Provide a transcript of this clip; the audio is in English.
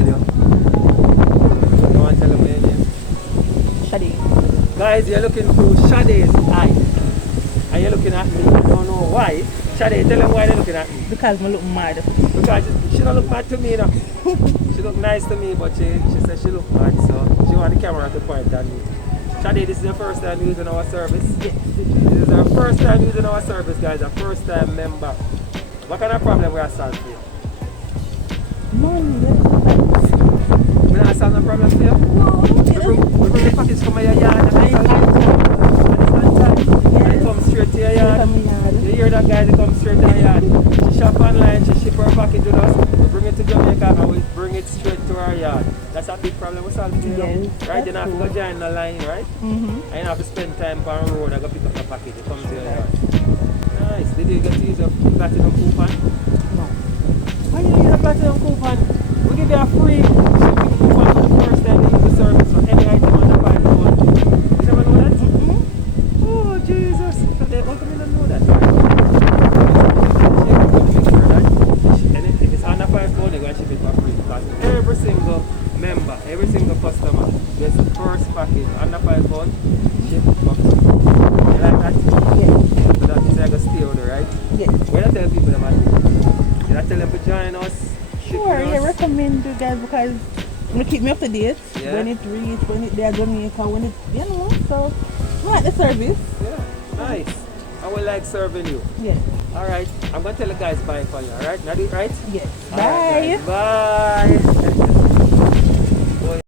video. You want to tell them your name? Shadi. Guys, you're looking through Shade's eyes. And you're looking at me. I don't know why. Shade, tell them why they're looking at me. Because I look mad. Because she don't look mad to me, you know. She look nice to me, but she said she look mad, so she want the camera to point at me. Shade, this is your first time using our service? Yes. This is our first time using our service, guys. Our first time member. What kind of problem we are solving for you? Money. We not solve no problem for you? No. We bring the package from your yard and it comes straight to your yard. You hear that, guys? It comes straight to your yard. She shop online, she ship her package with us, we bring it to Jamaica and we bring it straight to our yard. That's a big problem we solve for you. Yes, Right? You don't have to go join the line, right? And you don't have to spend time on the road and go pick up the package. It comes to your yard. Nice. Did you get to use your platinum coupon? No. Why you use a platinum coupon? We give you a free shipping coupon for the first time you use the service for any item on the bike phone. You never know that? Oh, Jesus. So they how come you don't know that? And if it's on the bike phone, they're going to ship it for free. Because every single member, every single customer gets the first package on the bike phone, ship for free. You like that? Yes. So that is like a stay order, right? Yes. When I tell people about it, did I tell them to join us? Sure, yeah, recommend you guys because you keep me up to date. Yeah. When it reach, when it there Jamaica, when it you know, so I like the service. Yeah, nice. I will like serving you. Yes. Alright, I'm gonna tell the guys bye for you, alright? Not it, right? Yes. All right, Bye. guys, bye.